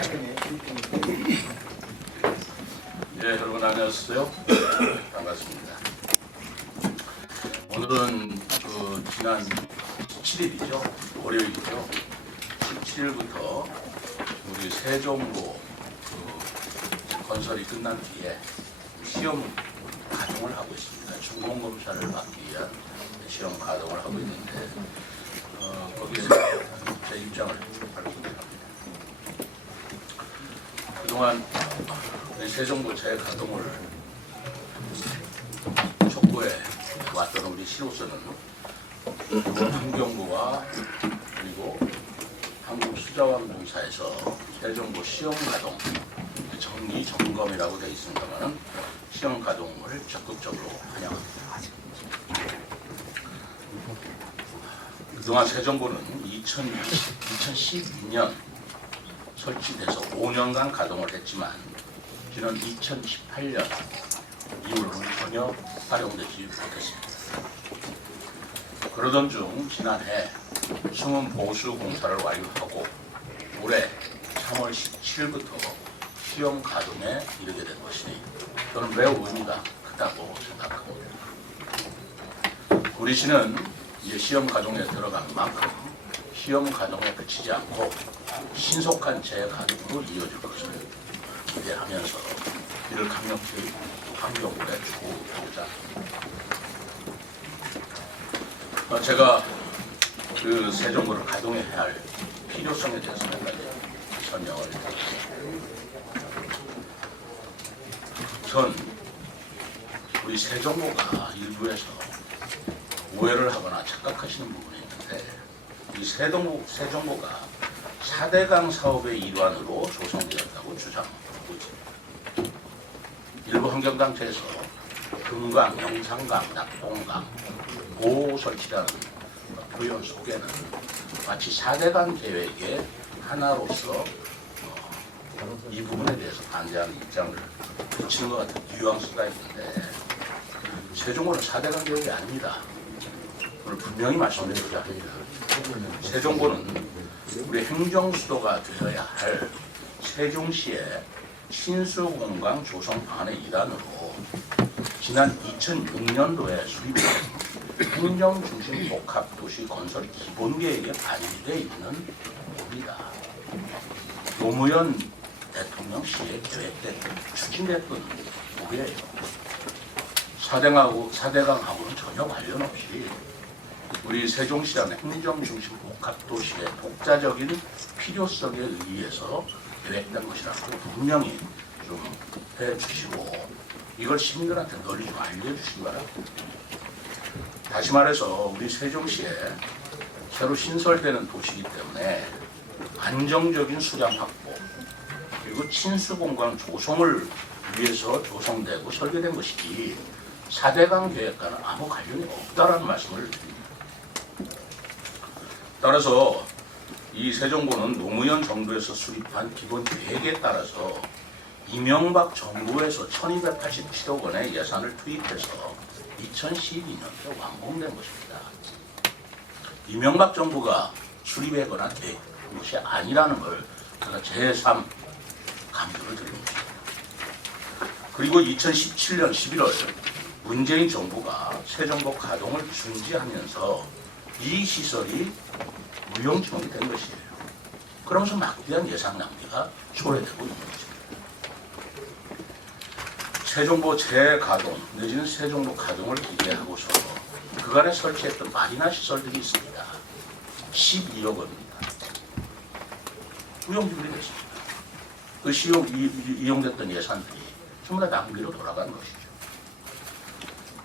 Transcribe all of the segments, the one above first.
네, 여러분 안녕하세요. 반갑습니다. 오늘은 지난 17일이죠. 월요일이죠. 17일부터 우리 세종고 건설이 끝난 뒤에 시험 가동을 하고 있습니다. 준공검사를 받기 위한 시험 가동을 하고 있는데 거기에서 제 입장을 발표합니다. 그동안 세종고 재가동을 촉구해 왔던 우리 시로서는 환경부와 그리고 한국수자원공사에서 세종고 시험 가동 정기 점검이라고 되어 있습니다만 시험 가동을 적극적으로 환영합니다. 그동안 세종고는 2012년 설치돼서 5년간 가동을 했지만 지난 2018년 이후로는 전혀 활용되지 못했습니다. 그러던 중 지난해 승원 보수 공사를 완료하고 올해 3월 17일부터 시험 가동에 이르게 된 것이니 저는 매우 의미가 크다고 생각합니다. 우리 시는 이제 시험 가동에 들어간 만큼 시험 가동에 그치지 않고 신속한 재가동으로 이어질 것을 기대하면서 이를 강력히 환경부에 추구하고자 합니다. 제가 그 세종고를 가동해야 할 필요성에 대해서 몇 가지 설명을 드리겠습니다. 전 우리 세종고가 일부에서 오해를 하거나 착각하시는 부분이 있는데 이 세종고가 4대강 사업의 일환으로 조성되었다고 주장하고 있습니다. 일부 환경단체에서 금강, 영산강, 낙동강, 보호 설치라는 표현 속에는 마치 4대강 계획의 하나로서 이 부분에 대해서 반대하는 입장을 비치는 것 같은 뉘앙스가 있는데 세종고는 4대강 계획이 아닙니다. 오늘 분명히 말씀드리고자 합니다. 세종고는 우리 행정수도가 되어야 할 세종시의 신수공강 조성 방안의 일환으로 지난 2006년도에 수립된 행정중심 복합도시 건설 기본계획에 반영되어 있는 겁니다. 노무현 대통령 시에 계획된 추진됐던 법이에요. 4대강하고는 전혀 관련 없이 우리 세종시라는 행정중심 복합도시의 독자적인 필요성에 의해서 계획된 것이라고 분명히 좀 해주시고 이걸 시민들한테 널리 좀 알려주시기 바랍니다. 다시 말해서 우리 세종시에 새로 신설되는 도시이기 때문에 안정적인 수량 확보 그리고 친수공강 조성을 위해서 조성되고 설계된 것이지 4대강 계획과는 아무 관련이 없다라는 말씀을 드립니다. 따라서 이 세종고는 노무현 정부에서 수립한 기본 계획에 따라서 이명박 정부에서 1287억 원의 예산을 투입해서 2012년에 완공된 것입니다. 이명박 정부가 수립하거나 계획한 것이 아니라는 걸 제가 제3 강조를 드립니다. 그리고 2017년 11월 문재인 정부가 세종고 가동을 중지하면서 이 시설이 무용지물이 된 것이에요. 그러면서 막대한 예산 낭비가 초래되고 있는 것입니다. 세종고 재가동 내지는 세종고 가동을 기대하고서 그간에 설치했던 마리나 시설들이 있습니다. 12억 원입니다. 무용지물이 됐습니다. 그 이용됐던 예산들이 전부 다 낭비로 돌아간 것이죠.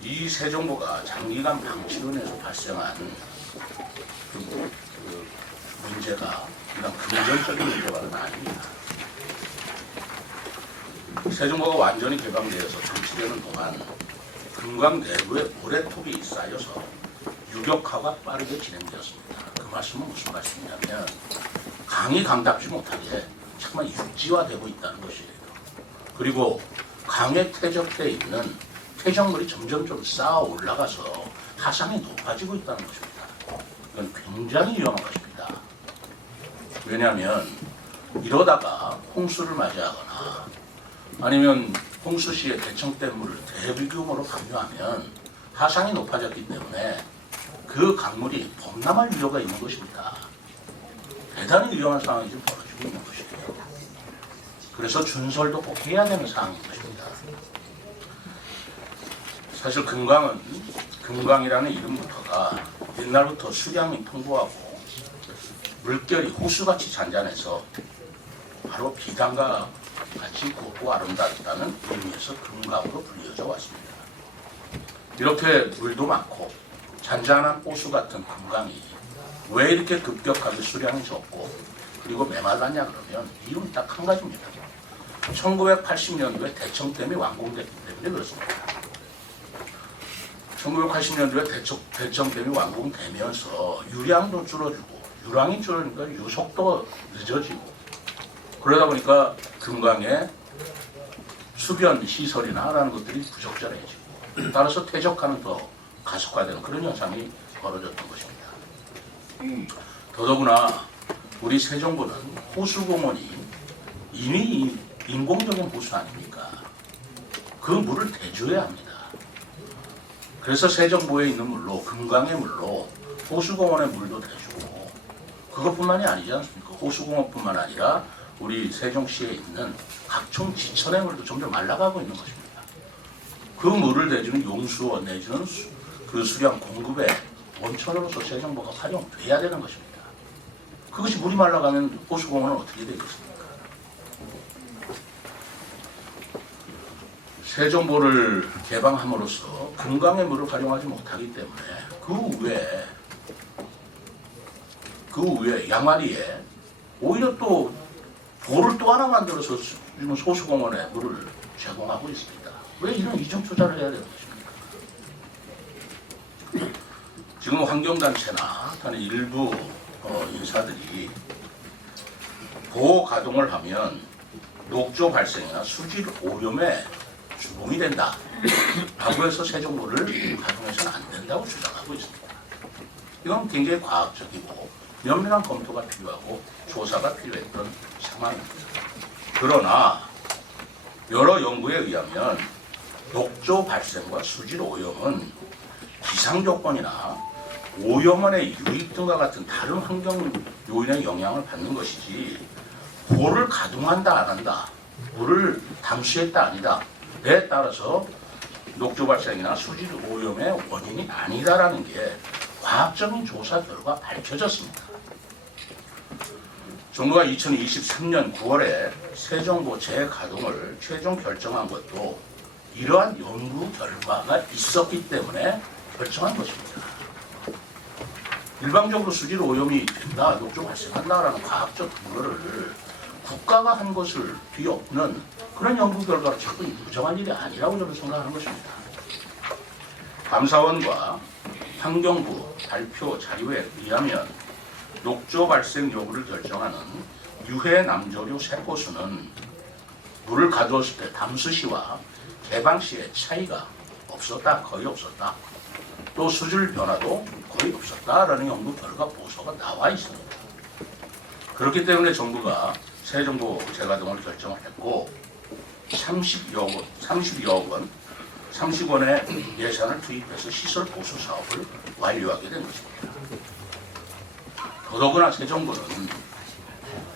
이 세종고가 장기간 방치로 인해서 발생한 그 문제가 그냥 금전적인 문제만은 아닙니다. 세종고가 완전히 개방되어서 정치되는 동안 금강 내부에 모래톱이 쌓여서 유격화가 빠르게 진행되었습니다. 그 말씀은 무슨 말씀이냐면 강이 강답지 못하게 정말 육지화되고 있다는 것이에요. 그리고 강에 퇴적되어 있는 퇴적물이 점점 좀 쌓아 올라가서 하상이 높아지고 있다는 것입니다. 이건 굉장히 위험한 것입니다. 왜냐하면 이러다가 홍수를 맞이하거나 아니면 홍수시에 대청댐 물을 대규모로 방류하면 하상이 높아졌기 때문에 그 강물이 범람할 우려가 있는 것입니다. 대단히 위험한 상황이 지금 벌어지고 있는 것이에요. 그래서 준설도 꼭 해야 되는 상황인 것입니다. 사실 금강이라는 이름부터가 옛날부터 수량이 풍부하고 물결이 호수같이 잔잔해서 바로 비단과 같이 곱고 아름답다는 의미에서 금강으로 불려져 왔습니다. 이렇게 물도 많고 잔잔한 호수 같은 금강이 왜 이렇게 급격하게 수량이 적고 그리고 메말랐냐 그러면 이유는 딱 한 가지입니다. 1980년도에 대청댐이 완공됐기 때문에 그렇습니다. 1980년도에 대청댐이 완공되면서 유량도 줄어들고 유량이 줄어드니까 유속도 늦어지고 그러다 보니까 금강에 수변 시설이나 라는 것들이 부적절해지고 따라서 퇴적하는 더 가속화되는 그런 현상이 벌어졌던 것입니다. 더더구나 우리 세종보는 호수공원이 이미 인공적인 호수 아닙니까? 그 물을 대줘야 합니다. 그래서 세종보에 있는 물로 금강의 물로 호수공원의 물도 대주고 그것뿐만이 아니지 않습니까? 호수공원뿐만 아니라 우리 세종시에 있는 각종 지천의 물도 점점 말라가고 있는 것입니다. 그 물을 대주는 용수원 내지는 그 수량 공급의 원천으로서 세종보가 활용돼야 되는 것입니다. 그것이 물이 말라가면 호수공원은 어떻게 되겠습니까? 세종보를 개방함으로써 금강의 물을 활용하지 못하기 때문에 그 위에 양화리에 오히려 또 보를 또 하나 만들어서 지금 호수공원에 물을 제공하고 있습니다. 왜 이런 이중 투자를 해야 되는 것입니까? 지금 환경단체나 다른 일부 인사들이 보호 가동을 하면 녹조 발생이나 수질 오염에 주범이 된다 라고 해서 세종보를 가동해서는 안 된다고 주장하고 있습니다. 이건 굉장히 과학적이고 면밀한 검토가 필요하고 조사가 필요했던 상황입니다. 그러나 여러 연구에 의하면 녹조 발생과 수질 오염은 기상조건이나 오염원의 유입 등과 같은 다른 환경 요인의 영향을 받는 것이지 보를 가동한다 안 한다, 물을 담수했다 아니다 에 따라서 녹조 발생이나 수질 오염의 원인이 아니다라는 게 과학적인 조사 결과 밝혀졌습니다. 정부가 2023년 9월에 세종보 재가동을 최종 결정한 것도 이러한 연구 결과가 있었기 때문에 결정한 것입니다. 일방적으로 수질 오염이 된다, 녹조 발생한다라는 과학적 근거를 국가가 한 것을 뒤엎는 그런 연구 결과를 자꾸 부정할 일이 아니라고 저는 생각하는 것입니다. 감사원과 환경부 발표 자료에 의하면 녹조 발생 여부를 결정하는 유해 남조류 세포수는 물을 가두었을 때 담수 시와 개방 시의 차이가 없었다, 거의 없었다. 또 수질 변화도 거의 없었다라는 연구 결과 보고서가 나와 있습니다. 그렇기 때문에 정부가 세종보 재가동을 결정을 했고 30여 원, 30원의 예산을 투입해서 시설 보수 사업을 완료하게 된 것입니다. 더더구나 세종보는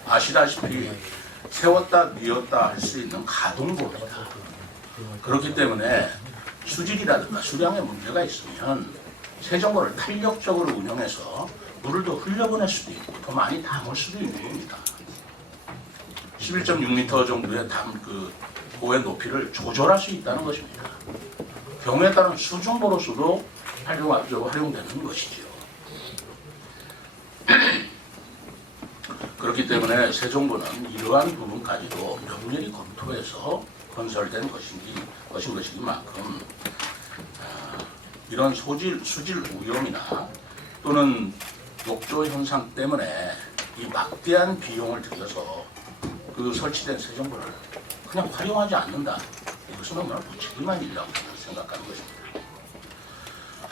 아시다시피 세웠다 뉘었다 할 수 있는 가동보입니다. 그렇기 때문에 수질이라든가 수량에 문제가 있으면 세종보를 탄력적으로 운영해서 물을 더 흘려보낼 수도 있고 더 많이 담을 수도 있는 겁니다. 11.6m 정도의 보의 높이를 조절할 수 있다는 것입니다. 경우에 따른 수중보로서도 활용되는 것이지요. 그렇기 때문에 세종보는 이러한 부분까지도 면밀히 검토해서 건설된 것인 것이기만큼 이런 수질 오염이나 또는 녹조 현상 때문에 이 막대한 비용을 들여서 그 설치된 세종보를 그냥 활용하지 않는다. 이것은 너무나 무책임한 일이라고 생각하는 것입니다.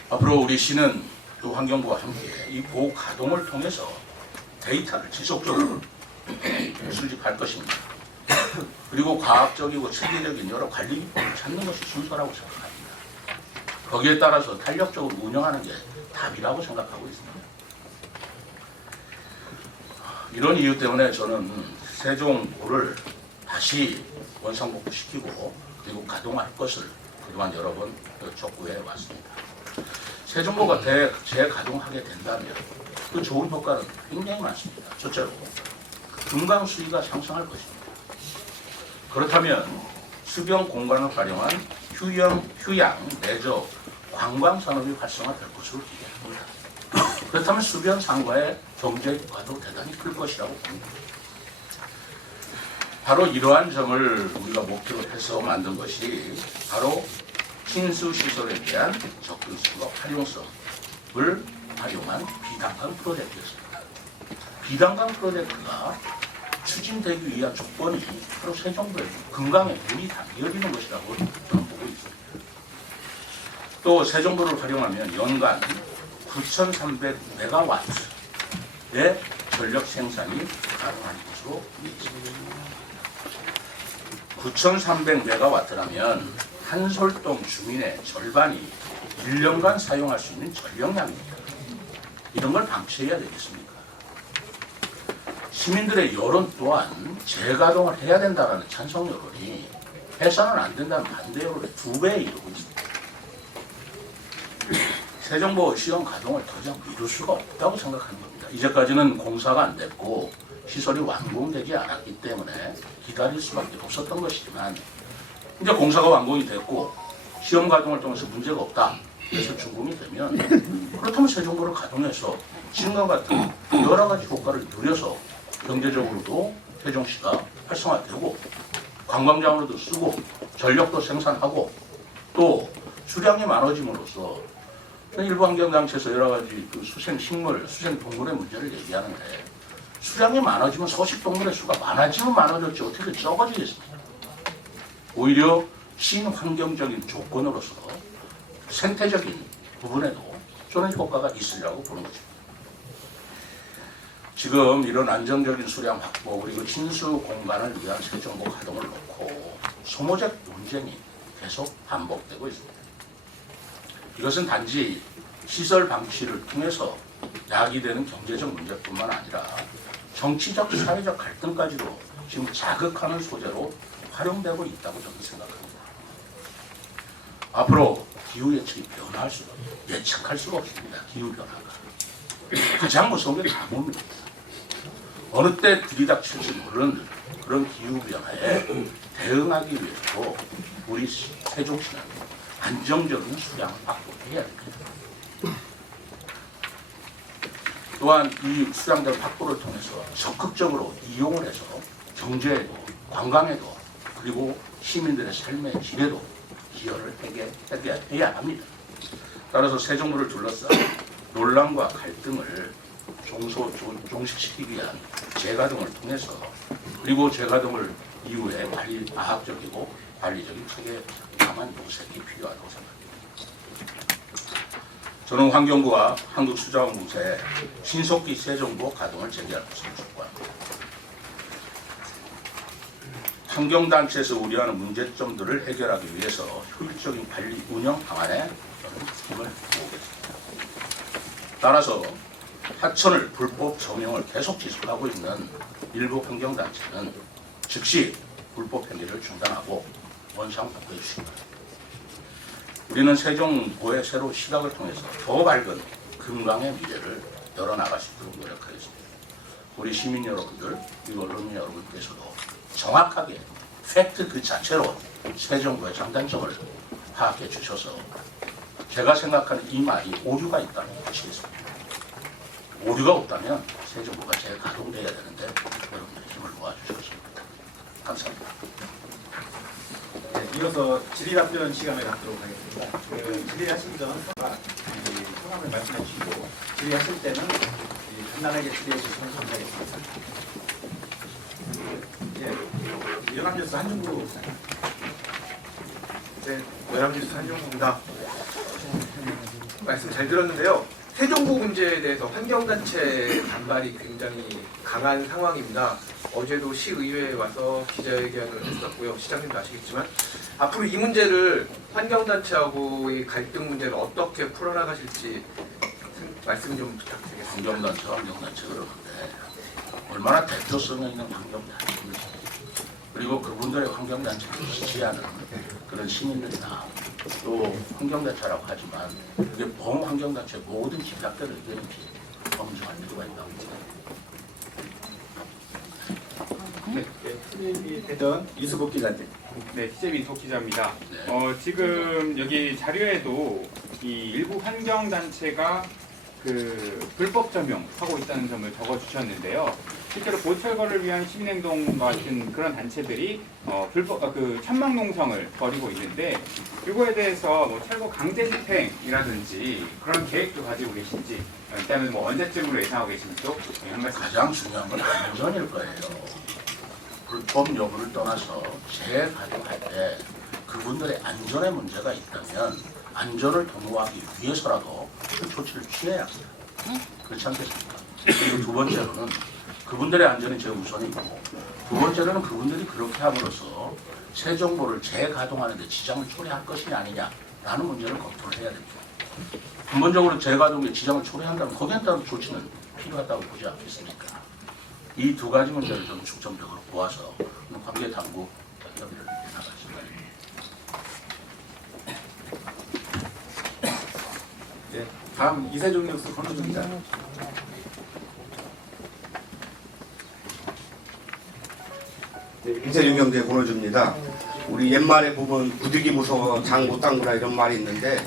앞으로 우리 시는 또 환경부와 함께 이 보호 가동을 통해서 데이터를 지속적으로 수집할 것입니다. 그리고 과학적이고 체계적인 여러 관리 기법을 찾는 것이 순서라고 생각합니다. 거기에 따라서 탄력적으로 운영하는 게 답이라고 생각하고 있습니다. 이런 이유 때문에 저는 세종도를 다시 원상복구시키고 그리고 가동할 것을 그동안 여러 번 촉구해 왔습니다. 세종도가 재가동하게 된다면 그 좋은 효과는 굉장히 많습니다. 첫째로 금강 수위가 상승할 것입니다. 그렇다면 수변 공간을 활용한 휴양, 레저, 관광 산업이 활성화될 것으로 기대합니다. 그렇다면 수변 상과의 경제 효과도 대단히 클 것이라고 봅니다. 바로 이러한 점을 우리가 목표로 해서 만든 것이 바로 신수 시설에 대한 접근성과 활용성을 활용한 비단강 프로젝트였습니다. 비단강 프로젝트가 추진되기 위한 조건이 바로 세종도의 금강에 물이 담겨지는 것이라고 저는 보고 있습니다. 또 세종도를 활용하면 연간 9,300메가와트의 전력 생산이 가능한 것으로 있습니다. 9,300메가와트라면 한솔동 주민의 절반이 1년간 사용할 수 있는 전력량입니다. 이런 걸 방치해야 되겠습니까? 시민들의 여론 또한 재가동을 해야 된다는 찬성 여론이 해서는 안 된다는 반대 여론의 2배에 이르고 있습니다. 세종도 시험 가동을 더 이상 미룰 수가 없다고 생각하는 겁니다. 이제까지는 공사가 안 됐고 시설이 완공되지 않았기 때문에 기다릴 수밖에 없었던 것이지만 이제 공사가 완공이 됐고 시험 가동을 통해서 문제가 없다. 그래서 준공이 되면 그렇다면 세종도를 가동해서 지금과 같은 여러 가지 효과를 누려서 경제적으로도 세종시가 활성화되고 관광장으로도 쓰고 전력도 생산하고 또 수량이 많아짐으로써 일부 환경단체에서 여러 가지 그 수생식물, 수생동물의 문제를 얘기하는데 수량이 많아지면 서식동물의 수가 많아지면 많아졌지 어떻게 적어지겠습니까? 오히려 친환경적인 조건으로서 생태적인 부분에도 저는 효과가 있으리라고 보는 거죠. 지금 이런 안정적인 수량 확보 그리고 인수 공간을 위한 세종도 가동을 놓고 소모적 논쟁이 계속 반복되고 있습니다. 이것은 단지 시설 방치를 통해서 야기되는 경제적 문제뿐만 아니라 정치적, 사회적 갈등까지도 지금 자극하는 소재로 활용되고 있다고 저는 생각합니다. 앞으로 기후 예측이 변화할 수가 예측할 수가 없습니다. 기후 변화가 가장 무서운 게 가뭄입니다. 어느 때 들이닥칠지 모르는 그런 기후 변화에 대응하기 위해서 우리 세종시는 안정적인 수량을 확보해야 됩니다. 또한 이 수량들 확보를 통해서 적극적으로 이용을 해서 경제에도 관광에도 그리고 시민들의 삶의 질에도 기여를 해야 합니다. 따라서 세종도를 둘러싼 논란과 갈등을 종식시키기 위한 재가동을 통해서 그리고 재가동을 이후에 과학적이고 관리적인 체계 강한 모색이 필요하다고 생각합니다. 저는 환경부와 한국수자원공사에 신속히 세종도 가동을 재개할 것을 촉구합니다. 환경단체에서 우려하는 문제점들을 해결하기 위해서 효율적인 관리 운영 방안에 저는 힘을 모으겠습니다. 따라서 하천을 불법 점용을 계속 지속하고 있는 일부 환경단체는 즉시 불법 행위를 중단하고 원상복구해 주시기 바랍니다. 우리는 세종도의 새로운 시각을 통해서 더 밝은 금강의 미래를 열어나갈 수 있도록 노력하겠습니다. 우리 시민 여러분들, 그리고 언론 여러분께서도 정확하게 팩트 그 자체로 세종도의 장단점을 파악해 주셔서 제가 생각하는 이 말이 오류가 있다는 것이겠습니다. 오류가 없다면 세종도가 재가동돼야 되는데 여러분들의 힘을 모아주셨습니다. 감사합니다. 네, 이어서 질의답변 시간을 갖도록 하겠습니다. 질의하시기 전 소감을 말씀해 주시고 질의하실 때는 간단하게 질의해 주시면 감사하겠습니다. 연합뉴스 한중구 네, 연합뉴스 한중구입니다. 말씀 잘 들었는데요. 세종도 문제에 대해서 환경단체 반발이 굉장히 강한 상황입니다. 어제도 시의회에 와서 기자회견을 했었고요. 시장님도 아시겠지만 앞으로 이 문제를 환경단체하고의 갈등 문제를 어떻게 풀어나가실지 말씀 좀 부탁드리겠습니다. 환경단체 그러는데 얼마나 대표성 있는 환경단체인지, 그리고 그분들의 환경단체를 지지하는 그런 시민들이나 또 환경단체라고 하지만 그게 범환경단체 모든 집약된 의견인지 검증할 필요가 있다고 봅니다. TVB 대전 이수복 기자님. 네, TJB 이석 기자입니다. 네. 지금 여기 자료에도 이 일부 환경단체가 그 불법 점용하고 있다는 점을 적어주셨는데요. 실제로 보철거를 위한 시민행동 같은 그런 단체들이 그 천막농성을 벌이고 있는데 이거에 대해서 뭐 철거 강제 집행이라든지 그런 계획도 가지고 계신지, 일단은 뭐 언제쯤으로 예상하고 계신지 한 말씀. 가장 중요한 건 안전일 거예요. 불법 여부를 떠나서 재가동할 때 그분들의 안전에 문제가 있다면 안전을 도모하기 위해서라도 그 조치를 취해야 합니다. 그렇지 않겠습니까? 그리고 두 번째로는 그분들의 안전이 제일 우선이고, 두 번째로는 그분들이 그렇게 함으로써 새 정보를 재가동하는 데 지장을 초래할 것이냐 아니냐라는 문제를 검토를 해야 됩니다. 근본적으로 재가동에 지장을 초래한다면 거기에 따른 조치는 필요하다고 보지 않겠습니까? 이 두 가지 문제를 좀 중점적으로 보아서 관계 당국 협의를 나가겠습니다. 네. 다음 이세종 뉴스 권호준 기자. 네, 인세윤경제 권호주입니다. 우리 옛말에 보면 부득이 무서워 장 못 담그라 이런 말이 있는데,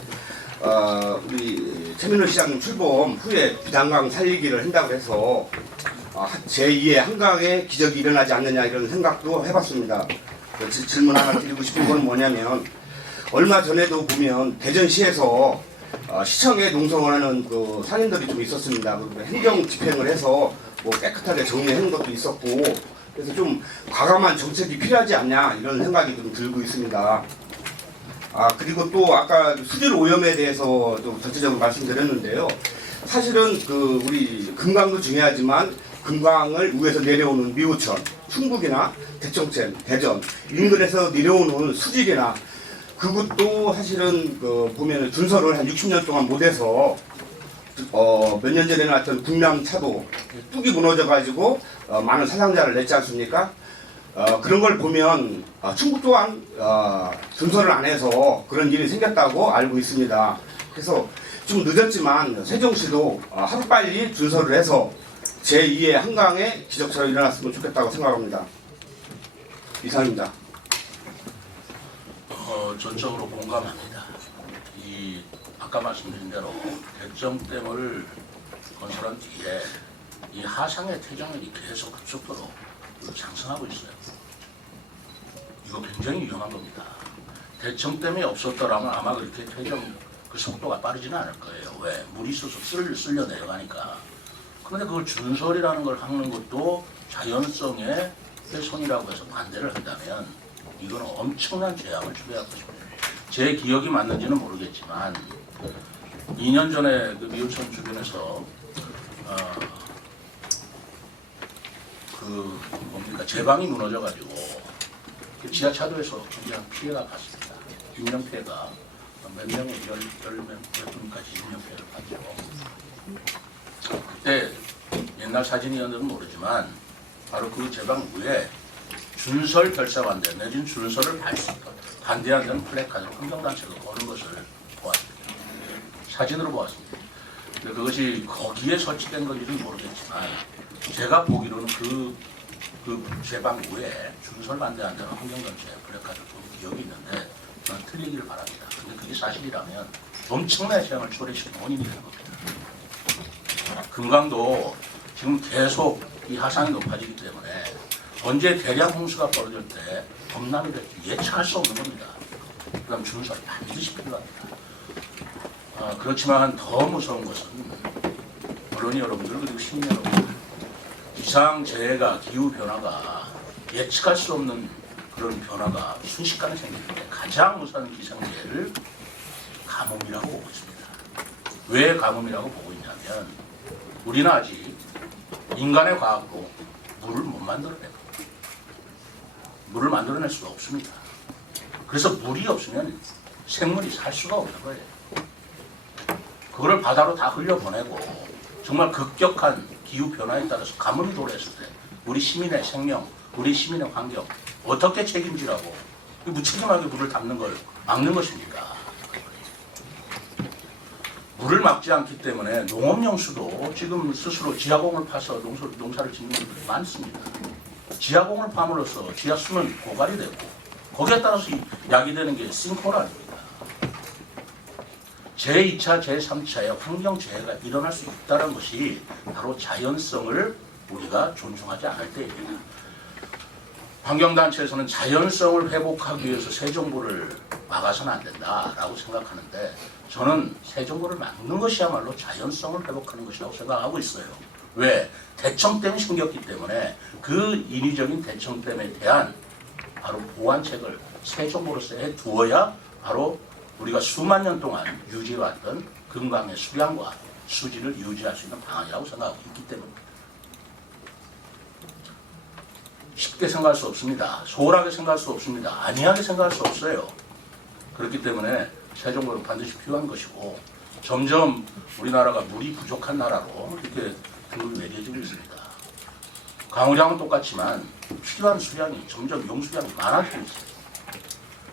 우리 최민호 시장님 출범 후에 비단강 살리기를 한다고 해서 제2의 한강의 기적이 일어나지 않느냐 이런 생각도 해봤습니다. 질문 하나 드리고 싶은 건 뭐냐면, 얼마 전에도 보면 대전시에서 시청에 농성을 하는 그 상인들이 좀 있었습니다. 그리고 행정 집행을 해서 뭐 깨끗하게 정리하는 것도 있었고, 그래서 좀 과감한 정책이 필요하지 않냐 이런 생각이 좀 들고 있습니다. 그리고 또 아까 수질 오염에 대해서 좀 전체적으로 말씀드렸는데요. 사실은 그 우리 금강도 중요하지만 금강을 위에서 내려오는 미우천, 충북이나 대청천, 대전 인근에서 내려오는 수질이나 그것도 사실은 그 보면 준설을 한 60년 동안 못해서 몇 년 전에 나왔던 북남차도 뚝이 무너져가지고 많은 사상자를 냈지 않습니까? 그런 걸 보면 충북 또한 준설을 안 해서 그런 일이 생겼다고 알고 있습니다. 그래서 좀 늦었지만 세종시도 하루빨리 준설을 해서 제2의 한강의 기적처럼 일어났으면 좋겠다고 생각합니다. 이상입니다. 전적으로 공감합니다. 아까 말씀드린 대로 대청댐을 건설한 뒤에 이 하상의 퇴장률이 계속 급속도로 상승하고 있어요. 이거 굉장히 위험한 겁니다. 대청댐이 없었더라면 아마 그렇게 퇴장 그 속도가 빠르지는 않을 거예요. 왜? 물이 있어서 쓸려 내려가니까. 그런데 그걸 준설이라는 걸 하는 것도 자연성의 훼손이라고 해서 반대를 한다면 이거는 엄청난 재앙을 초래할 것입니다. 제 기억이 맞는지는 모르겠지만 2년 전에 그 미우천 주변에서 제방이 무너져가지고 그 지하차도에서 굉장히 피해가 갔습니다. 인명피해가 몇 명의 몇 분까지 인명피해를 봤죠. 그때 옛날 사진이었는지 모르지만 바로 그 제방 위에 준설 결사반대 내진 준설을 반대하는 플래카드를 환경단체가 거는 것을 보았습니다. 사진으로 보았습니다. 근데 그것이 거기에 설치된 건지는 모르겠지만 제가 보기로는 그 제방 위에 준설 반대한다는 환경단체 플래카드를 본 기억이 있는데 저는 틀리기를 바랍니다. 근데 그게 사실이라면 엄청난 재앙을 초래시키는 원인이 되는 겁니다. 금강도 지금 계속 이 하상이 높아지기 때문에 언제 대량 홍수가 벌어질 때 범람이 될지 예측할 수 없는 겁니다. 그다음 준설이 반드시 필요합니다. 그렇지만 더 무서운 것은 언론이 여러분들 그리고 시민 여러분들 기상재해가 기후변화가 예측할 수 없는 그런 변화가 순식간에 생기는데 가장 무서운 기상재해를 가뭄이라고 보고 있습니다. 왜 가뭄이라고 보고 있냐면 우리는 아직 인간의 과학으로 물을 못 만들어내고 물을 만들어낼 수가 없습니다. 그래서 물이 없으면 생물이 살 수가 없는 거예요. 그거를 바다로 다 흘려보내고 정말 급격한 기후변화에 따라서 가물이 도래했을 때 우리 시민의 생명, 우리 시민의 환경 어떻게 책임지라고 무책임하게 물을 담는 걸 막는 것입니까? 물을 막지 않기 때문에 농업용수도 지금 스스로 지하공을 파서 농사를 짓는 분들이 많습니다. 지하공을 파므로써 지하수는 고갈이 되고 거기에 따라서 야기되는 게 싱크홀 아닙니다. 제2차, 제3차의 환경재해가 일어날 수 있다는 것이 바로 자연성을 우리가 존중하지 않을 때입니다. 환경단체에서는 자연성을 회복하기 위해서 새 정부를 막아서는 안 된다라고 생각하는데 저는 새 정부를 막는 것이야말로 자연성을 회복하는 것이라고 생각하고 있어요. 왜? 대청댐이 생겼기 때문에 그 인위적인 대청댐에 대한 바로 보완책을 새 정부로서 해두어야 바로 우리가 수만 년 동안 유지해왔던 금강의 수량과 수질을 유지할 수 있는 방안이라고 생각하고 있기 때문입니다. 쉽게 생각할 수 없습니다. 소홀하게 생각할 수 없습니다. 안이하게 생각할 수 없어요. 그렇기 때문에 새 정부는 반드시 필요한 것이고 점점 우리나라가 물이 부족한 나라로 이렇게 등급이 매겨지고 있습니다. 강우량은 똑같지만 필요한 수량이 점점 용수량이 많아지고 있습니다.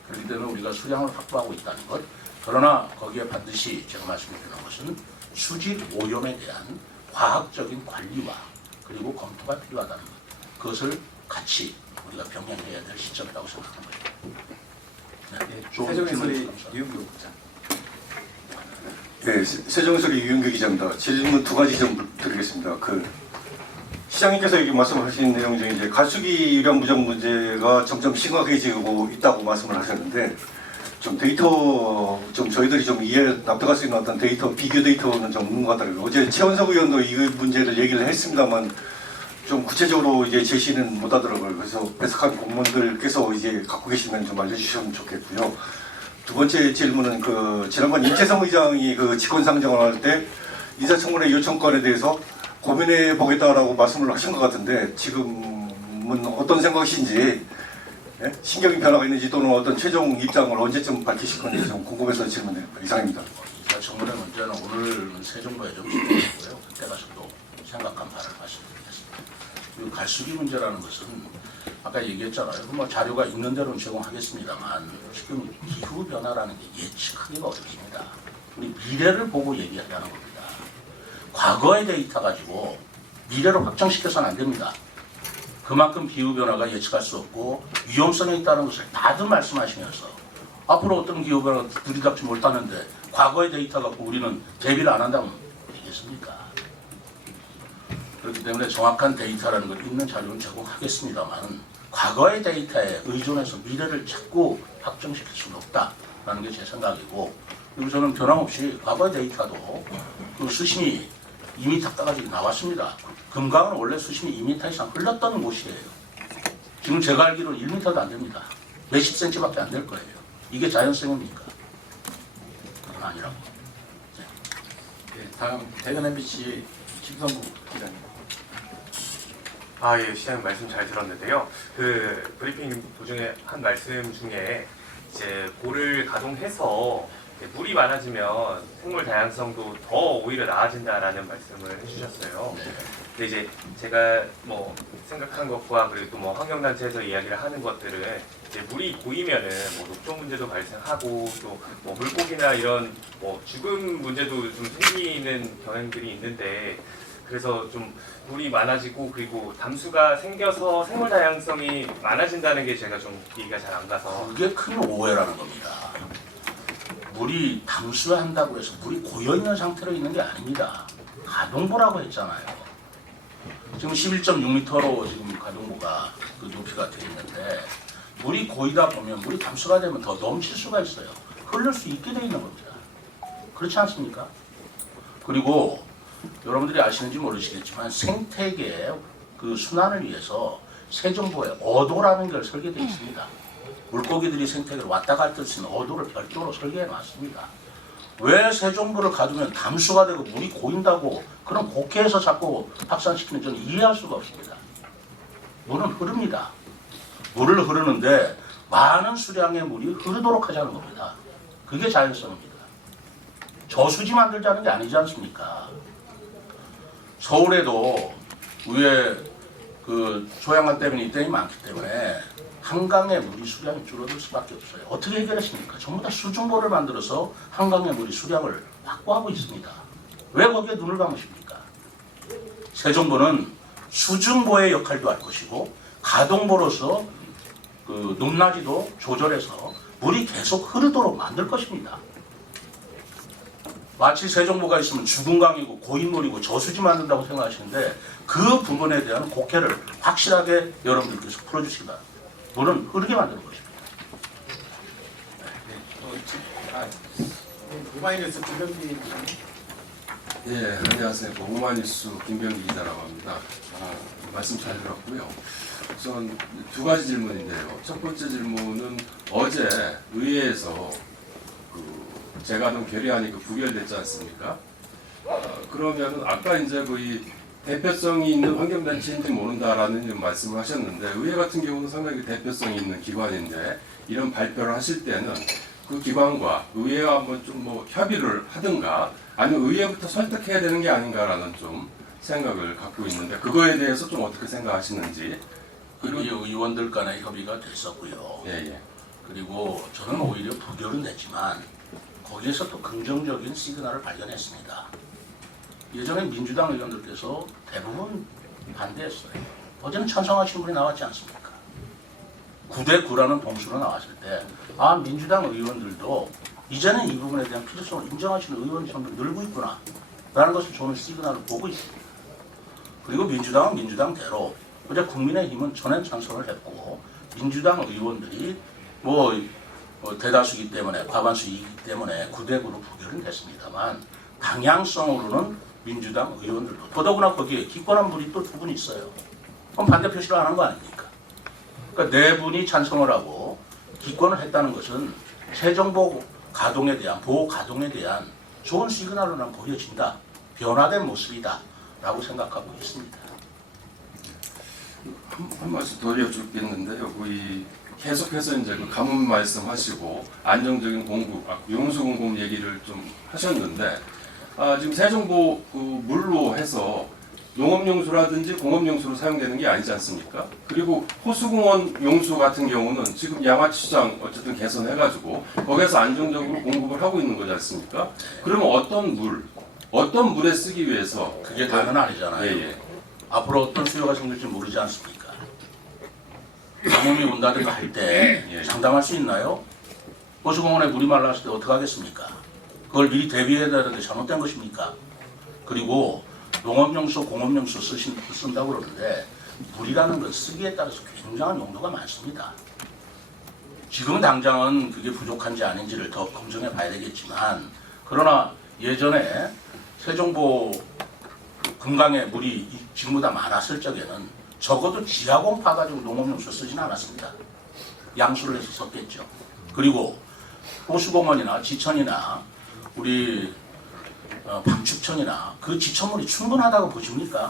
그렇기 때문에 우리가 수량을 확보하고 있다는 것, 그러나 거기에 반드시 제가 말씀드리는 것은 수질 오염에 대한 과학적인 관리와 그리고 검토가 필요하다는 것, 그것을 같이 우리가 병행해야 될 시점이라고 생각하는 것입니다. 네, 좋은 세종에서의 질문 감사합니다. 유은규 부장. 네, 세종소리 유은규 기자입니다. 질문 두 가지 좀 드리겠습니다. 시장님께서 여기 말씀하신 내용 중에 이제 가수기 유량 부족 문제가 점점 심각해지고 있다고 말씀을 하셨는데 좀 데이터 좀 저희들이 좀 납득할 수 있는 어떤 데이터 비교 데이터는 좀 없는 것 같더라고요. 어제 최원석 의원도 이 문제를 얘기를 했습니다만 좀 구체적으로 이제 제시는 못하더라고요. 그래서 배석한 공무원들께서 이제 갖고 계시면 좀 알려주시면 좋겠고요. 두 번째 질문은 지난번 임채성 의장이 직권상정을 할 때 인사청문회 요청권에 대해서 고민해 보겠다라고 말씀을 하신 것 같은데 지금은 어떤 생각이신지, 예? 신경이 변화가 있는지 또는 어떤 최종 입장을 언제쯤 밝히실 건지 좀 궁금해서 질문드립니다. 이상입니다. 인사청문회 문제는 오늘은 새 정부에 좀 집중했고요. 그때 가서 또 생각한 바를 말씀드리겠습니다. 그리고 갈수기 문제라는 것은 아까 얘기했잖아요. 뭐 자료가 있는 대로는 제공하겠습니다만 지금 기후 변화라는 게 예측하기가 어렵습니다. 우리 미래를 보고 얘기하자는 겁니다. 과거의 데이터 가지고 미래를 확정시켜서는 안 됩니다. 그만큼 기후 변화가 예측할 수 없고 위험성이 있다는 것을 다들 말씀하시면서 앞으로 어떤 기후 변화가 들이닥치 못하는데 과거의 데이터 갖고 우리는 대비를 안 한다면 되겠습니까? 그렇기 때문에 정확한 데이터라는 걸 있는 자료는 제공하겠습니다만 과거의 데이터에 의존해서 미래를 자꾸 확정시킬 수는 없다라는 게 제 생각이고, 그리고 저는 변함없이 과거의 데이터도 수심이 2m까지 나왔습니다. 금강은 원래 수심이 2m 이상 흘렀던 곳이에요. 지금 제가 알기로는 1m도 안 됩니다. 몇십 cm밖에 안 될 거예요. 이게 자연성입니까? 그건 아니라고. 네, 다음 대전 MBC 김성국 기자님. 예, 시장님 말씀 잘 들었는데요. 브리핑 도중에 한 말씀 중에 이제 고를 가동해서 물이 많아지면 생물 다양성도 더 오히려 나아진다라는 말씀을 해주셨어요. 근데 이제 제가 뭐 생각한 것과 그리고 또 뭐 환경단체에서 이야기를 하는 것들은 이제 물이 고이면은 뭐 녹조 문제도 발생하고 또 뭐 물고기나 이런 뭐 죽음 문제도 좀 생기는 경향들이 있는데, 그래서 좀 물이 많아지고 그리고 담수가 생겨서 생물 다양성이 많아진다는 게 제가 좀 이해가 잘 안 가서. 그게 큰 오해라는 겁니다. 물이 담수한다고 해서 물이 고여있는 상태로 있는 게 아닙니다. 가동보라고 했잖아요. 지금 11.6m로 지금 가동보가 높이가 되어 있는데 물이 고이다 보면 물이 담수가 되면 더 넘칠 수가 있어요. 흐를 수 있게 되어 있는 겁니다. 그렇지 않습니까? 그리고 여러분들이 아시는지 모르시겠지만 생태계의 순환을 위해서 세정부에 어도라는 걸 설계되어 있습니다. 물고기들이 생태계를 왔다 갔다 할 수 있는 어도를 별도로 설계해 놨습니다. 왜 세정부를 가두면 담수가 되고 물이 고인다고 그런 국회에서 자꾸 확산시키는 저는 이해할 수가 없습니다. 물은 흐릅니다. 물을 흐르는데 많은 수량의 물이 흐르도록 하자는 겁니다. 그게 자연성입니다. 저수지 만들자는 게 아니지 않습니까? 서울에도 위에 그 조양간 때문에 이때이 많기 때문에 한강의 물이 수량이 줄어들 수밖에 없어요. 어떻게 해결했습니까? 전부 다 수중보를 만들어서 한강의 물이 수량을 확보하고 있습니다. 왜 거기에 눈을 감으십니까? 세정부는 수중보의 역할도 할 것이고 가동보로서 그 높낮이도 조절해서 물이 계속 흐르도록 만들 것입니다. 마치 세정보가 있으면 죽은 강이고 고인물이고 저수지 만든다고 생각하시는데 그 부분에 대한 곡해를 확실하게 여러분들께서 풀어주시기 바랍니다. 물은 흐르게 만드는 것입니다. 오마이뉴스 김병기 예, 안녕하세요. 오마이뉴스 김병기 기자라고 합니다. 말씀 잘 들었고요. 우선 두 가지 질문인데요. 첫 번째 질문은 어제 의회에서 재가동 결의안이 부결됐지 않습니까? 그러면은 아까 이제 이 대표성이 있는 환경단체인지 모른다라는 말씀을 하셨는데 의회 같은 경우는 상당히 대표성이 있는 기관인데 이런 발표를 하실 때는 그 기관과 의회와 한번 좀 협의를 하든가 아니면 의회부터 설득해야 되는 게 아닌가라는 좀 생각을 갖고 있는데 그거에 대해서 좀 어떻게 생각하시는지. 그리고 의원들 간의 협의가 됐었고요. 예. 그리고 저는 오히려 부결은 됐지만 거기에서 또 긍정적인 시그널을 발견했습니다. 예전에 민주당 의원들께서 대부분 반대했어요. 어제는 찬성하신 분이 나왔지 않습니까? 9대9라는 동수로 나왔을 때 민주당 의원들도 이제는 이 부분에 대한 필요성을 인정하시는 의원이 점점 늘고 있구나 라는 것을 저는 시그널을 보고 있습니다. 그리고 민주당은 민주당대로 어제 국민의힘은 전원 찬성을 했고 민주당 의원들이 대다수이기 때문에 과반수이기 때문에 9대9로 부결은 됐습니다만 방향성으로는 민주당 의원들도 더더구나 거기에 기권한 분이 또 두 분 있어요. 그럼 반대 표시를 하는 거 아닙니까? 그러니까 네 분이 찬성을 하고 기권을 했다는 것은 새 정부 가동에 대한 보호 가동에 대한 좋은 시그널로 보여진다. 변화된 모습이다. 라고 생각하고 있습니다. 한 말씀 더 여쭙겠는데요. 계속해서 이제 가뭄 말씀하시고 안정적인 공급, 용수 공급 얘기를 좀 하셨는데 지금 세정보 물로 해서 농업용수라든지 공업용수로 사용되는 게 아니지 않습니까? 그리고 호수공원 용수 같은 경우는 지금 양화치장 어쨌든 개선해가지고 거기에서 안정적으로 공급을 하고 있는 거지 않습니까? 그러면 어떤 물에 쓰기 위해서 그게 다는 아니잖아요. 예. 앞으로 어떤 수요가 생길지 모르지 않습니까? 가뭄이 온다든가 할 때 장담할 수 있나요? 호수공원에 물이 말랐을 때 어떻게 하겠습니까? 그걸 미리 대비해야 되는데 잘못된 것입니까? 그리고 농업용수, 공업용수 쓴다고 그러는데 물이라는 건 쓰기에 따라서 굉장한 용도가 많습니다. 지금 당장은 그게 부족한지 아닌지를 더 검증해 봐야 되겠지만 그러나 예전에 세정보 금강에 물이 지금보다 많았을 적에는 적어도 지하공 파가지고 농업용수 쓰지는 않았습니다. 양수를 해서 썼겠죠. 그리고 호수공원이나 지천이나 우리 방축천이나 그 지천물이 충분하다고 보십니까?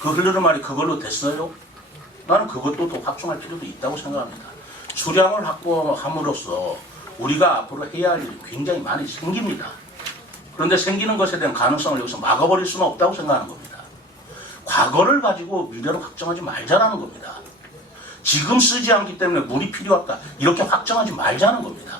그 흐르는 말이 그걸로 됐어요? 나는 그것도 더 확충할 필요도 있다고 생각합니다. 수량을 확보함으로써 우리가 앞으로 해야 할 일이 굉장히 많이 생깁니다. 그런데 생기는 것에 대한 가능성을 여기서 막아버릴 수는 없다고 생각하는 겁니다. 과거를 가지고 미래로 확정하지 말자는 겁니다. 지금 쓰지 않기 때문에 물이 필요하다 이렇게 확정하지 말자는 겁니다.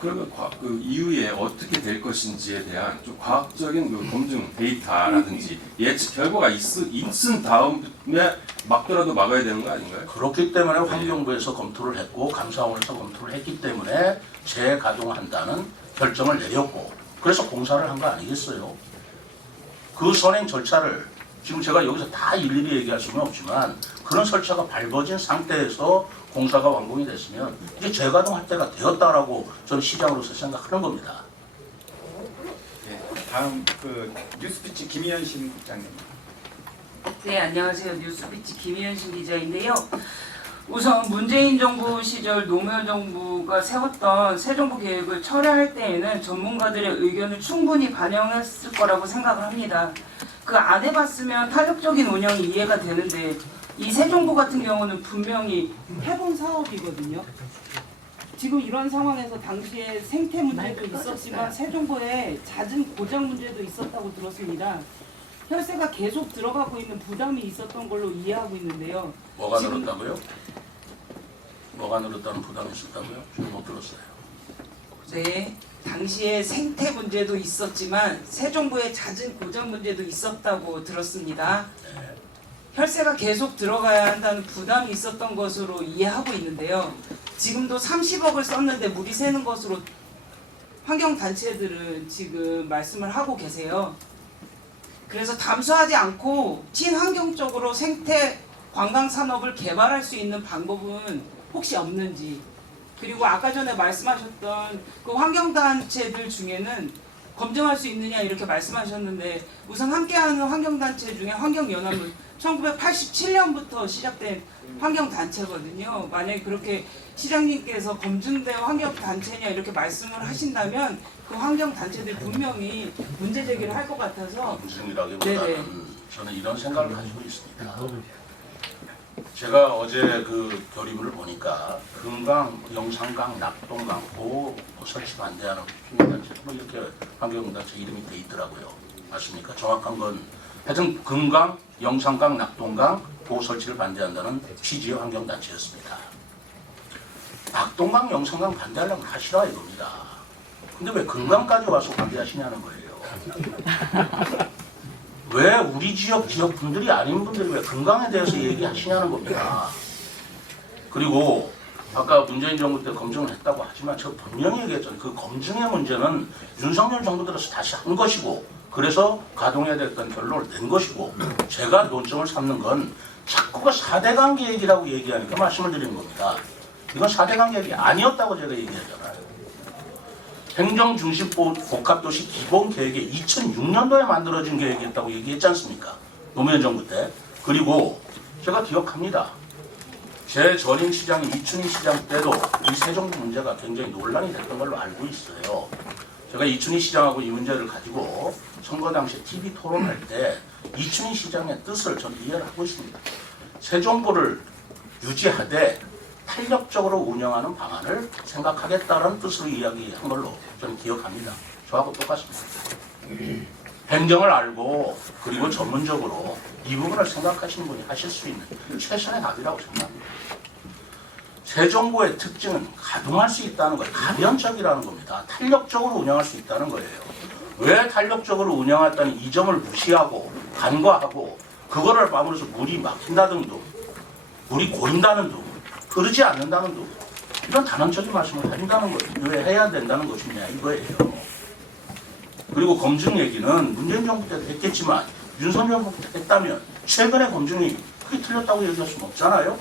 그러면 그 이후에 어떻게 될 것인지에 대한 좀 과학적인 검증 데이터라든지 예측 결과가 있은 다음에 막더라도 막아야 되는 거 아닌가요? 그렇기 때문에 환경부에서 검토를 했고 감사원에서 검토를 했기 때문에 재가동한다는 결정을 내렸고 그래서 공사를 한 거 아니겠어요? 그 선행 절차를 지금 제가 여기서 다 일일이 얘기할 수는 없지만 그런 절차가 밟아진 상태에서 공사가 완공이 됐으면 이제 재가동할 때가 되었다라고 저는 시장으로서 생각하는 겁니다. 다음 뉴스피치 김희연신 국장님. 네, 안녕하세요. 뉴스피치 김희연신 기자인데요. 우선 문재인 정부 시절 노무현 정부가 세웠던 새 정부 계획을 철회할 때에는 전문가들의 의견을 충분히 반영했을 거라고 생각을 합니다. 그 안 해봤으면 탄력적인 운영이 이해가 되는데 이 세종보 같은 경우는 분명히 해본 사업이거든요. 지금 이런 상황에서 당시에 생태 문제도 있었지만 세종보에 잦은 고장 문제도 있었다고 들었습니다. 혈세가 계속 들어가고 있는 부담이 있었던 걸로 이해하고 있는데요. 뭐가 지금- 늘었다고요? 뭐가 늘었다는 부담이 있었다고요? 저는 못 들었어요. 네, 당시에 생태 문제도 있었지만 세종보에 잦은 고장 문제도 있었다고 들었습니다. 네. 혈세가 계속 들어가야 한다는 부담이 있었던 것으로 이해하고 있는데요. 지금도 30억을 썼는데 물이 새는 것으로 환경단체들은 지금 말씀을 하고 계세요. 그래서 담수하지 않고 친환경적으로 생태 관광산업을 개발할 수 있는 방법은 혹시 없는지, 그리고 아까 전에 말씀하셨던 그 환경단체들 중에는 검증할 수 있느냐 이렇게 말씀하셨는데, 우선 함께하는 환경단체 중에 환경연합은 1987년부터 시작된 환경단체거든요. 만약에 그렇게 시장님께서 검증된 환경단체냐 이렇게 말씀을 하신다면 그 환경단체들 분명히 문제 제기를 할 것 같아서. 검증이라기보다는 네네. 저는 이런 생각을 가지고 있습니다. 제가 어제 그 결의문을 보니까 금강, 영산강, 낙동강 보호 설치 반대하는 피민단체 뭐 이렇게 환경단체 이름이 돼 있더라고요. 맞습니까? 정확한 건 하여튼 금강, 영산강, 낙동강 보호 설치를 반대한다는 취지의 환경단체였습니다. 낙동강, 영산강 반대하려면 하시라 이겁니다. 근데 왜 금강까지 와서 반대하시냐는 거예요. 왜 우리 지역 분들이 아닌 분들이 왜 금강에 대해서 얘기하시냐는 겁니다. 그리고 아까 문재인 정부 때 검증을 했다고 하지만 제가 분명히 얘기했잖아요. 그 검증의 문제는 윤석열 정부 들어서 다시 한 것이고, 그래서 가동해야 됐던 결론을 낸 것이고, 제가 논점을 삼는 건 자꾸가 4대강 계획이라고 얘기하니까 말씀을 드리는 겁니다. 이건 4대강 계획이 아니었다고 제가 얘기하잖아요. 행정중심 복합도시 기본계획이 2006년도에 만들어진 계획이었다고 얘기했지 않습니까? 노무현 정부 때. 그리고 제가 기억합니다. 제 전임 시장인 이춘희 시장 때도 이 세종보 문제가 굉장히 논란이 됐던 걸로 알고 있어요. 제가 이춘희 시장하고 이 문제를 가지고 선거 당시 TV 토론할 때 이춘희 시장의 뜻을 전 이해를 하고 있습니다. 세종보를 유지하되 탄력적으로 운영하는 방안을 생각하겠다는 뜻으로 이야기한 걸로 저는 기억합니다. 저하고 똑같습니다. 행정을 알고 그리고 전문적으로 이 부분을 생각하시는 분이 하실 수 있는 최선의 답이라고 생각합니다. 세종보의 특징은 가동할 수 있다는 거예요. 가변적이라는 겁니다. 탄력적으로 운영할 수 있다는 거예요. 왜 탄력적으로 운영했다는 이 점을 무시하고 간과하고 그거를 아무래도 물이 막힌다는 둥, 물이 고인다는 둥, 흐르지 않는다는 둥, 이런 단언적인 말씀을 하신다는 거예요. 왜 해야 된다는 것이냐 이거예요. 그리고 검증 얘기는 문재인 정부 때도 했겠지만 윤석열 정부 때 했다면 최근의 검증이 크게 틀렸다고 얘기할 수는 없잖아요.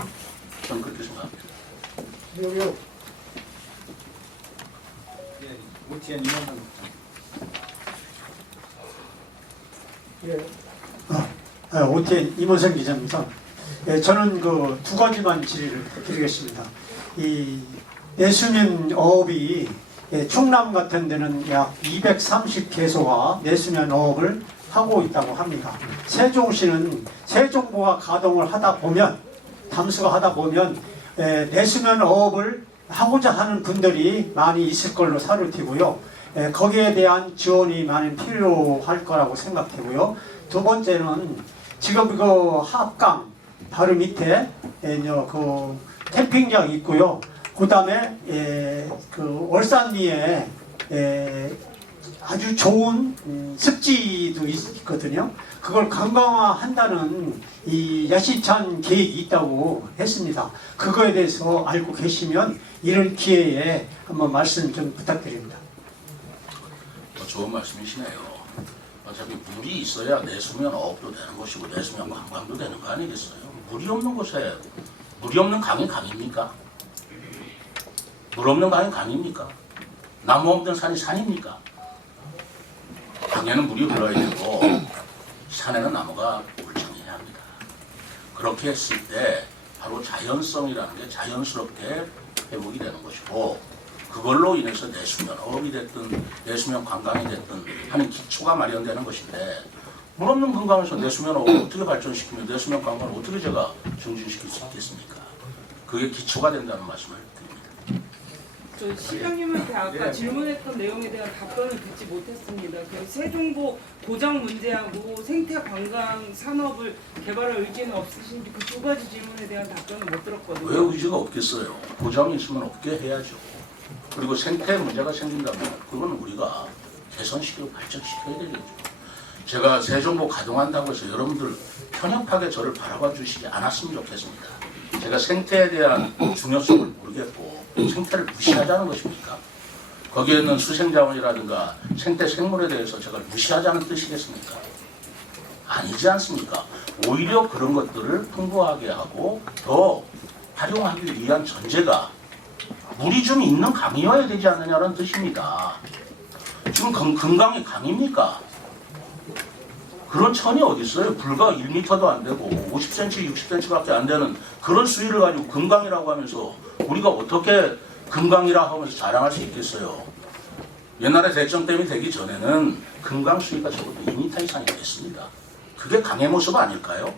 저는 그렇게 생각합니다. 예, 오티엔 이원상 예, 오티엔 임원성 기자입니다. 예, 저는 그 두 가지만 질의를 드리겠습니다. 이 내수면 어업이 충남 같은 데는 약 230개소가 내수면 어업을 하고 있다고 합니다. 세종시는 세종보가 가동을 하다 보면, 담수가 하다 보면 내수면 어업을 하고자 하는 분들이 많이 있을 걸로 사료되고요. 거기에 대한 지원이 많이 필요할 거라고 생각되고요. 두 번째는 지금 그 합강 바로 밑에 그 캠핑장이 있고요. 그 다음에 그 월산리에 아주 좋은 습지도 있거든요. 그걸 관광화한다는 이 야심찬 계획이 있다고 했습니다. 그거에 대해서 알고 계시면 이런 기회에 한번 말씀 좀 부탁드립니다. 좋은 말씀이시네요. 어차피 물이 있어야 내수면 어업도 되는 것이고 내수면 관광도 되는 거 아니겠어요? 물이 없는 곳에 물이 없는 강이 강입니까? 물 없는 강이 강입니까? 나무 없는 산이 산입니까? 강에는 물이 흘러야 되고 산에는 나무가 울창해야 합니다. 그렇게 했을 때 바로 자연성이라는 게 자연스럽게 회복이 되는 것이고, 그걸로 인해서 내수면 어업이 됐든 내수면 관광이 됐든 하는 기초가 마련되는 것인데, 물 없는 건강에서 내수면을 어떻게 발전시키면 내수면 건강을 어떻게 제가 증진시킬 수 있겠습니까? 그게 기초가 된다는 말씀을 드립니다. 저 시장님한테 아까 질문했던 내용에 대한 답변을 듣지 못했습니다. 그 세종보 고장 문제하고 생태 관광 산업을 개발할 의지는 없으신지 그 두 가지 질문에 대한 답변을 못 들었거든요. 왜 의지가 없겠어요? 고장이 있으면 없게 해야죠. 그리고 생태 문제가 생긴다면 그건 우리가 개선시키고 발전시켜야 되겠죠. 제가 세종보 가동한다고 해서 여러분들 편협하게 저를 바라봐 주시지 않았으면 좋겠습니다. 제가 생태에 대한 중요성을 모르겠고 생태를 무시하자는 것입니까? 거기에 있는 수생자원이라든가 생태 생물에 대해서 제가 무시하자는 뜻이겠습니까? 아니지 않습니까? 오히려 그런 것들을 풍부하게 하고 더 활용하기 위한 전제가 물이 좀 있는 강이어야 되지 않느냐는 뜻입니다. 지금 금강이 강입니까? 그런 천이 어디 있어요? 불과 1m도 안 되고 50cm, 60cm밖에 안 되는 그런 수위를 가지고 금강이라고 하면서 우리가 어떻게 금강이라 하면서 자랑할 수 있겠어요? 옛날에 대청댐이 되기 전에는 금강 수위가 적어도 2m 이상이 됐습니다. 그게 강의 모습 아닐까요?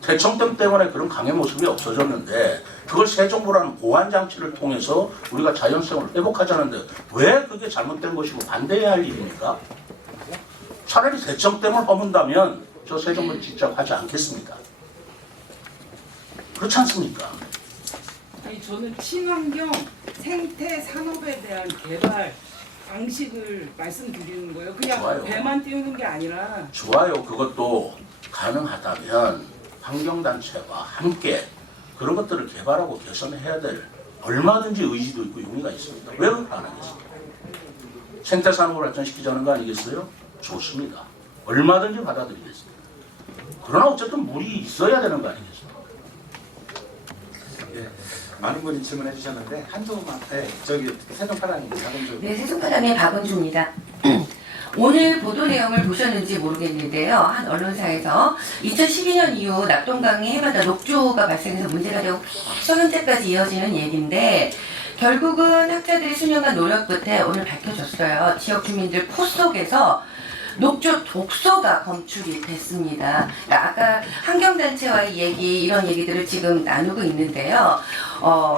대청댐 때문에 그런 강의 모습이 없어졌는데 그걸 세종보라는 보완장치를 통해서 우리가 자연성을 회복하자는데 왜 그게 잘못된 것이고 반대해야 할 일입니까? 차라리 대청댐을 허문다면 저 세종보를 집착하지 않겠습니다. 그렇지 않습니까? 아니 저는 친환경 생태 산업에 대한 개발 방식을 말씀드리는 거예요. 그냥 좋아요. 배만 띄우는 게 아니라 좋아요. 그것도 가능하다면 환경단체와 함께 그런 것들을 개발하고 개선해야 될 얼마든지 의지도 있고 용의가 있습니다. 왜 그걸 안 하겠습니까? 생태산업을 발전시키자는 거 아니겠어요? 좋습니다. 얼마든지 받아들이겠습니다. 그러나 어쨌든 물이 있어야 되는 거 아니겠습니까? 예, 많은 분이 질문해 주셨는데 한조만 저기 세종파랑이 박은주. 네, 세종파랑의 박은주입니다. 오늘 보도 내용을 보셨는지 모르겠는데요. 한 언론사에서 2012년 이후 낙동강의 해마다 녹조가 발생해서 문제가 되고 계속 현재까지 이어지는 얘기인데 결국은 학자들의 수년간 노력 끝에 오늘 밝혀졌어요. 지역 주민들 코 속에서 녹조 독소가 검출이 됐습니다. 그러니까 아까 환경단체와의 얘기 이런 얘기들을 지금 나누고 있는데요.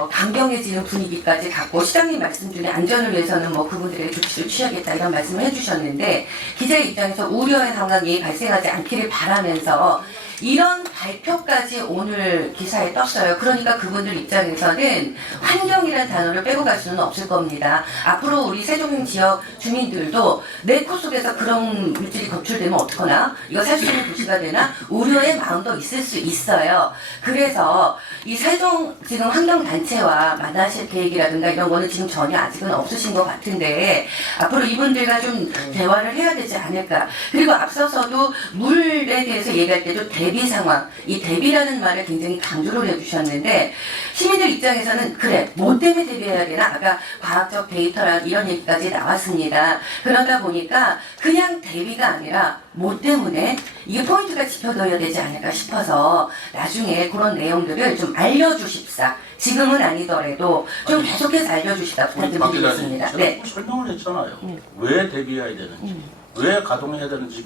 강경해지는 분위기까지 갖고 시장님 말씀 중에 안전을 위해서는 뭐 그분들에게 조치를 취하겠다 이런 말씀을 해주셨는데 기자의 입장에서 우려의 상황이 발생하지 않기를 바라면서 이런 발표까지 오늘 기사에 떴어요. 그러니까 그분들 입장에서는 환경이라는 단어를 빼고 갈 수는 없을 겁니다. 앞으로 우리 세종 지역 주민들도 내 코 속에서 그런 물질이 검출되면 어떡하나? 이거 살 수 있는 도시가 되나? 우려의 마음도 있을 수 있어요. 그래서 이 세종 지금 환경단체와 만나실 계획이라든가 이런 거는 지금 전혀 아직은 없으신 것 같은데 앞으로 이분들과 좀 대화를 해야 되지 않을까. 그리고 앞서서도 물에 대해서 얘기할 때도 대비 상황, 이 대비라는 말을 굉장히 강조를 해주셨는데 시민들 입장에서는 그래, 뭐 때문에 대비해야 되나? 아까 과학적 데이터랑 이런 얘기까지 나왔습니다. 그러다 보니까 그냥 대비가 아니라 뭐 때문에 이게 포인트가 짚어둬야 되지 않을까 싶어서 나중에 그런 내용들을 좀 알려주십사. 지금은 아니더라도 좀 계속해서 알려주시다 부탁드리겠습니다. 네. 설명을 했잖아요. 왜 대비해야 되는지, 왜 가동해야 되는지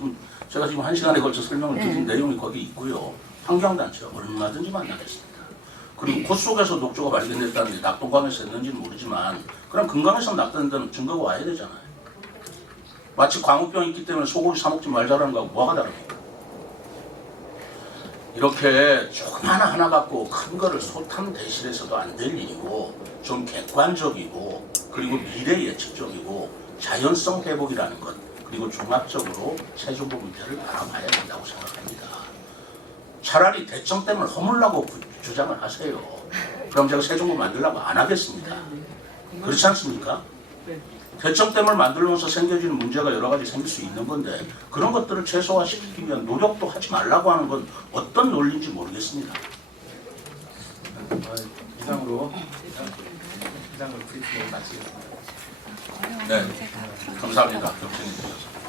제가 지금 1시간에 걸쳐 설명을 드린 내용이 거기 있고요. 환경단체 얼마든지 만나겠습니다. 그리고 코 속에서 녹조가 발견됐다는데 낙동강에서 했는지는 모르지만 그럼 금강에서 낙동된 증거가 와야 되잖아요. 마치 광우병이 있기 때문에 소고기 사 먹지 말자라는 거하고 뭐가 다릅니까? 이렇게 조금 하나 갖고 큰 거를 소탕 대실해서도 안 될 일이고 좀 객관적이고 그리고 미래 예측적이고 자연성 회복이라는 것 그리고 종합적으로 세종보 문제를 바라봐야 된다고 생각합니다. 차라리 대청댐을 허물라고 주장을 하세요. 그럼 제가 세종보 만들라고 안 하겠습니다. 그렇지 않습니까? 대청댐을 만들면서 생겨지는 문제가 여러 가지 생길 수 있는 건데 그런 것들을 최소화시키기 위한 노력도 하지 말라고 하는 건 어떤 논리인지 모르겠습니다. 이상으로 브리핑을 마치겠습니다. 네, 감사합니다. 경청해 주셔서.